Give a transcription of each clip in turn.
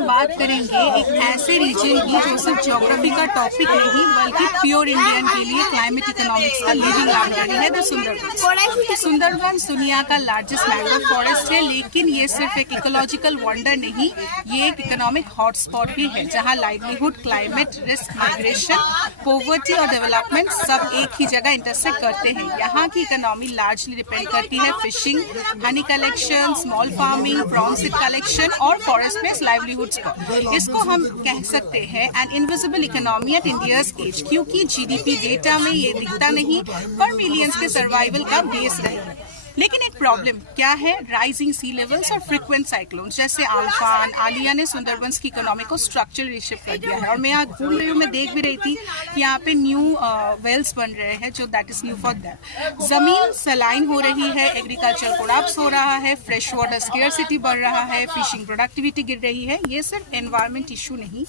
हम बात करेंगे एक ऐसे रीजन की जो सिर्फ ज्योग्राफी का टॉपिक नहीं बल्कि प्योर इंडियन के लिए क्लाइमेट इकोनॉमिक्स का लीडिंग लाइब्रेरी है, द सुंदरबन। सुंदरबन दुनिया का लार्जेस्ट मैंग्रोव फॉरेस्ट है, लेकिन ये सिर्फ एक इकोलॉजिकल वंडर नहीं, ये एक इकोनॉमिक हॉटस्पॉट भी है जहाँ livelihood, climate risk, migration, poverty और डेवलपमेंट सब एक ही जगह इंटरसेक्ट करते हैं। यहाँ की इकोनॉमी लार्जली डिपेंड करती है fishing, honey collection, small farming, prawn seed collection और फॉरेस्ट बेस्ड लाइवलीहुड्स पर। इसको हम कह सकते हैं an invisible economy at India's edge, क्योंकि जीडीपी डेटा में ये दिखता नहीं पर मिलियंस के सर्वाइवल का बेस रहेगा। लेकिन एक प्रॉब्लम क्या है? राइजिंग सी लेवल्स और फ्रिक्वेंट साइक्लोन्स जैसे आम्फान, आलिया ने सुंदरबंस की इकोनॉमी को स्ट्रक्चरल रिशिफ्ट कर दिया है। और मैं यहाँ घूम रही हूँ, मैं देख भी रही थी कि यहाँ पे न्यू वेल्स बन रहे हैं जो that is new for that. जमीन सलाइन हो रही है, एग्रीकल्चर कोलैप्स हो रहा है, फ्रेश वाटर स्केर्सिटी बढ़ रहा है, फिशिंग प्रोडक्टिविटी गिर रही है। ये सिर्फ एनवायरमेंट इशू नहीं,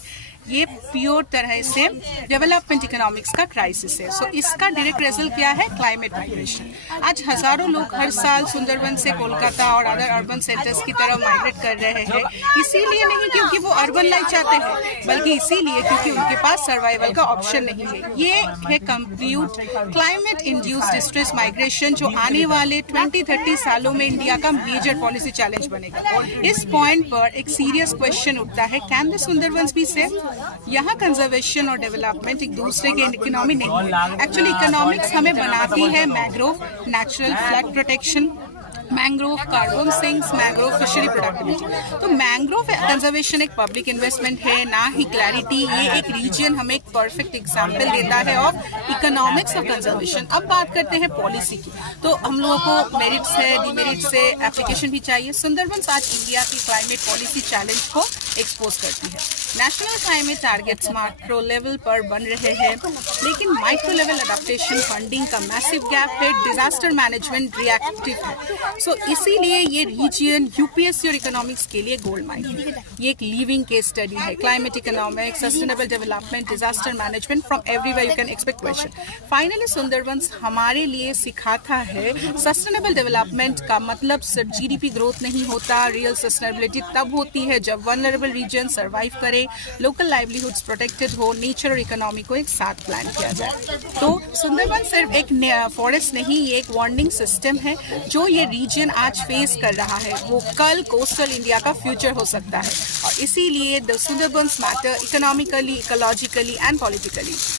ये प्योर तरह से डेवलपमेंट इकोनॉमिक्स का क्राइसिस है। सो इसका डायरेक्ट रिजल्ट क्या है? Climate migration. आज हजारों लोग हर साल सुंदरबन से कोलकाता और अदर अर्बन सेंटर्स की तरफ माइग्रेट कर रहे हैं, इसीलिए नहीं क्योंकि वो अर्बन लाइफ चाहते हैं, बल्कि इसीलिए क्योंकि उनके पास सर्वाइवल का ऑप्शन नहीं है। ये है complete climate induced distress migration, जो आने वाले 20-30 सालों में इंडिया का मेजर पॉलिसी चैलेंज बनेगा। इस पॉइंट पर एक सीरियस क्वेश्चन उठता है, can the Sundarbans be safe? यहाँ कंजर्वेशन और डेवलपमेंट एक दूसरे के इकोनॉमी नहीं है। एक्चुअली इकोनॉमिक्स हमें बनाती है mangrove, natural flood protection, mangrove carbon sinks, mangrove fishery productivity. तो मैंग्रोव कंजर्वेशन एक पब्लिक इन्वेस्टमेंट है, ना ही क्लैरिटी। ये एक रीजन हमें एक परफेक्ट एग्जांपल देता है ऑफ इकोनॉमिक्स ऑफ कंजर्वेशन। अब बात करते हैं पॉलिसी की, तो हम लोगों को मेरिट्स है, डिमेरिट्स है, एप्लीकेशन भी चाहिए। सुंदरबंस आज इंडिया की क्लाइमेट पॉलिसी चैलेंज को एक्सपोज करती है। National climate targets macro level पर बन रहे हैं, लेकिन माइक्रो लेवल अडेप्टेशन फंडिंग का मैसिव गैप है, डिजास्टर मैनेजमेंट रिएक्टिव है। सो इसीलिए ये रीजन यूपीएससी और इकोनॉमिक्स के लिए गोल्ड माइन है। ये एक लिविंग केस स्टडी है। Climate economics, sustainable development, disaster management, from everywhere you can expect question. Finally Sundarbans हमारे लिए सिखाता है सस्टेनेबल डेवलपमेंट का मतलब सिर्फ जीडीपी ग्रोथ नहीं होता। रियल सस्टेनेबिलिटी तब होती है जब वल्नरेबल रीजन सर्वाइव करे, लोकल लाइवलीहुड्स प्रोटेक्टेड हो, नेचर और इकोनॉमी को एक साथ प्लान किया जाए। तो सुंदरबन सिर्फ एक फॉरेस्ट नहीं, ये एक वार्निंग सिस्टम है। जो ये रीजन आज फेस कर रहा है वो कल कोस्टल इंडिया का फ्यूचर हो सकता है, और इसीलिए the Sundarbans matter economically, ecologically and politically.